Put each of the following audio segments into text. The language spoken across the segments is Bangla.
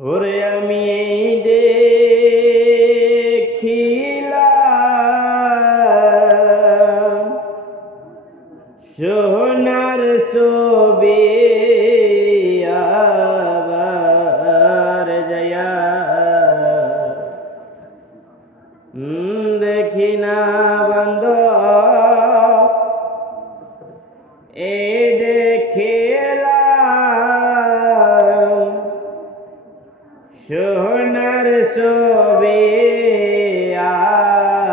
ওরে আমি দেখিলাম সোনার ছবি আবার যায়া দেখি না বন্ধ এ দেখিলাম সোনার ছবি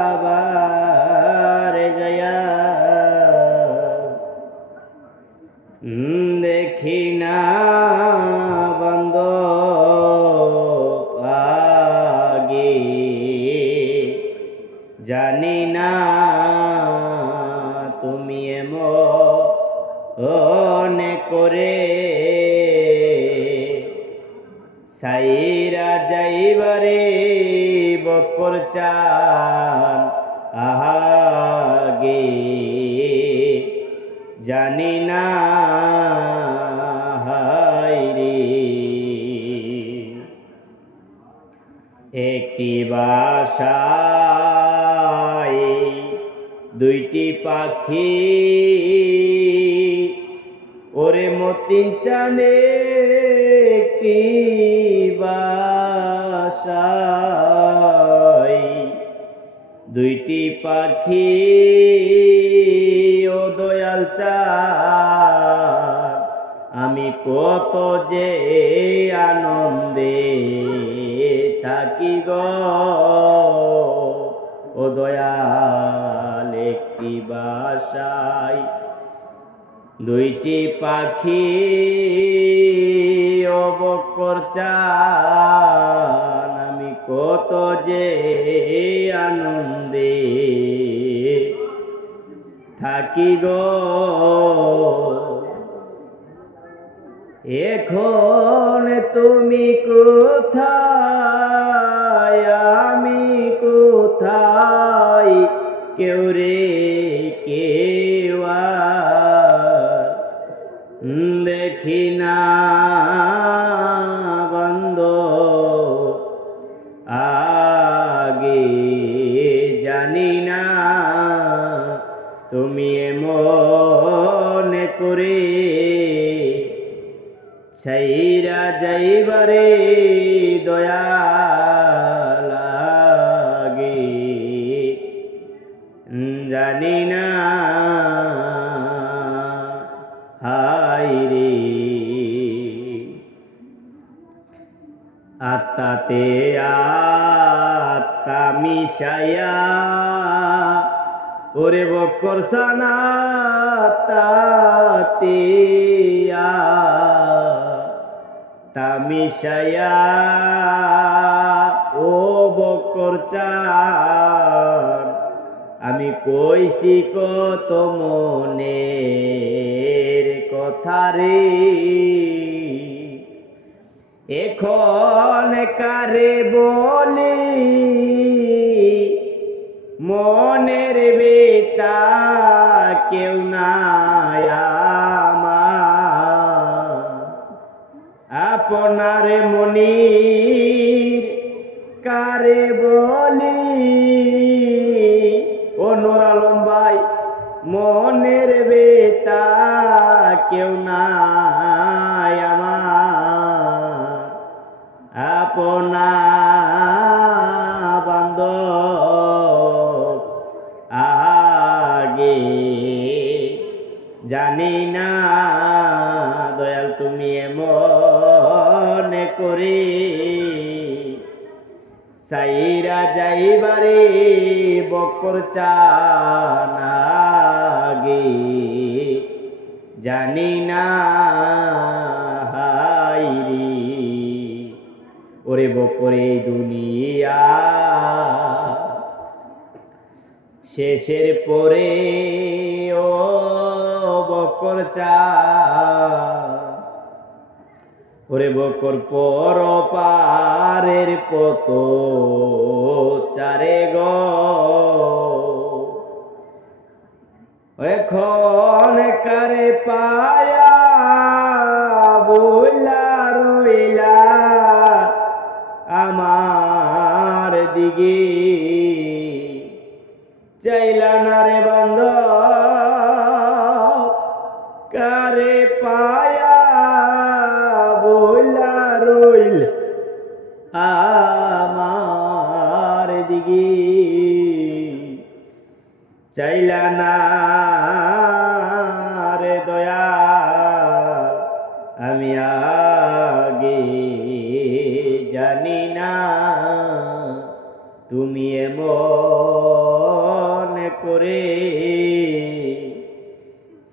আবার যায়া দেখি না বন্ধ আগে জানি না তুমি এমন করে সাইরা যাইবারে বকর চান আগে জানি না হায়রে একটি বাসায় দুইটি পাখি ওরে মতিন চানে একটি বাসায় দুইটি পাখি ও দয়াল চাঁদ আমি কত যে আনন্দে থাকি গো ও দয়াল একটি বাসায় দুইটি পাখি ও বকর চান আমি কত যে আনন্দে থাকি গো এখন তুমি কোথায় আমি কোথায় কেউ রে কেউ দেখি না বন্ধ আগে জানি না তুমি এমন করে ছাইরা যাইবারে দয়া লাগে জানি না হায়রে আত্মাতে আত্মা মিশায়া ওরে বকর সানা আত্মাতে আত্মা মিশায়া ও বকর চান আমি কইছি কত মনের কথা রে এখন কারে বলি মনের বেতা কেউ নাই আমার আপনার মনির কারে বলি ও নূর আলম ভাই মনের বেতা কেউ নাই আমার আপনা বান্ধব আগে জানি না দয়াল তুমি এমন করে সাইরা যাইবারে বকর চান আগে জানি না হায়রে ওরে বকরে দুনিয়া শেষের পরে ও বকর চান ওরে বকর পর পারের পত চারে গো এখন কারে পায়া বইলা রইলা দিকে চাইলা না রে বান্ধ কারে পায়া বইলা রইল আমার দিকে চাইলা না রে দয়াল আমি আগে জানি না তুমি এমন করে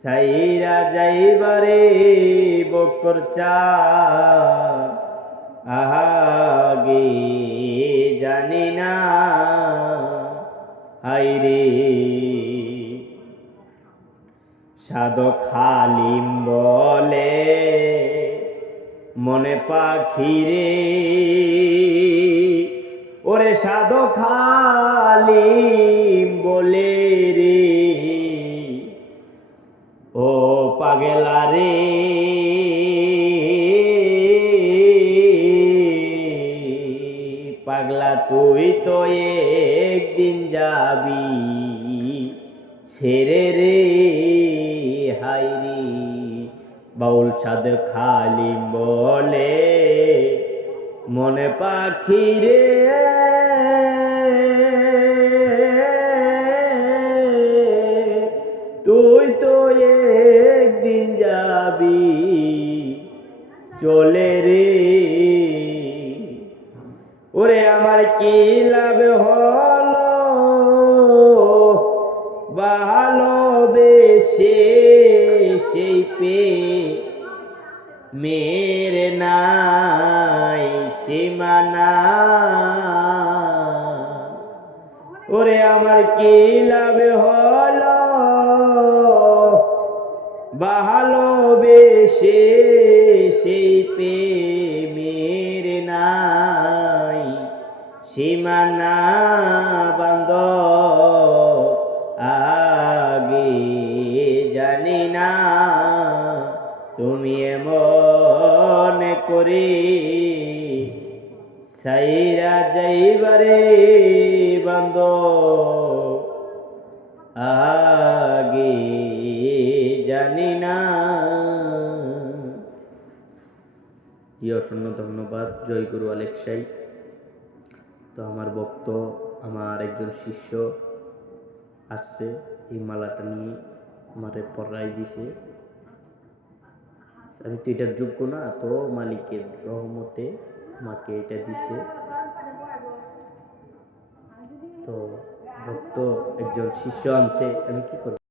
সাইরা যাইবারে বকর চাঁদ আগে জানি না হাইরে সাধক হালিম বলে মনে পাখিরে ওরে সাধক হালিম বলে রে ও পাগলা রে পাগলা তুই তো একদিন যাবি ছেড়ে রে হাইরি বাউল সাধক হালিম বলে মনে পাখি রে তুই তো একদিন যাবি চলে রে ওরে আমার কি লাভ হলো ভালোবেসে সেই পে মেরে নাই সীমানা ওরে আমার কি লাভ হলো ভালোবেসে সেই পে মেরে নাই সীমানা বান্ধব আগে জানি না তুমি এমন করে সাইরা যাইবারে বান্ধব আগে জানি না। অসংখ্য ধন্যবাদ। জয় গুরু আলেকসাই। তো আমার ভক্ত আমার একজন শিষ্য আসছে এই মালাটা নিয়ে আমারে পড়াই দিছে। আমি তো এটার যোগ্য না, তো মালিকের রহমতে আমাকে এটা দিছে। তো ভক্ত একজন শিষ্য আনছে, আমি কি করব।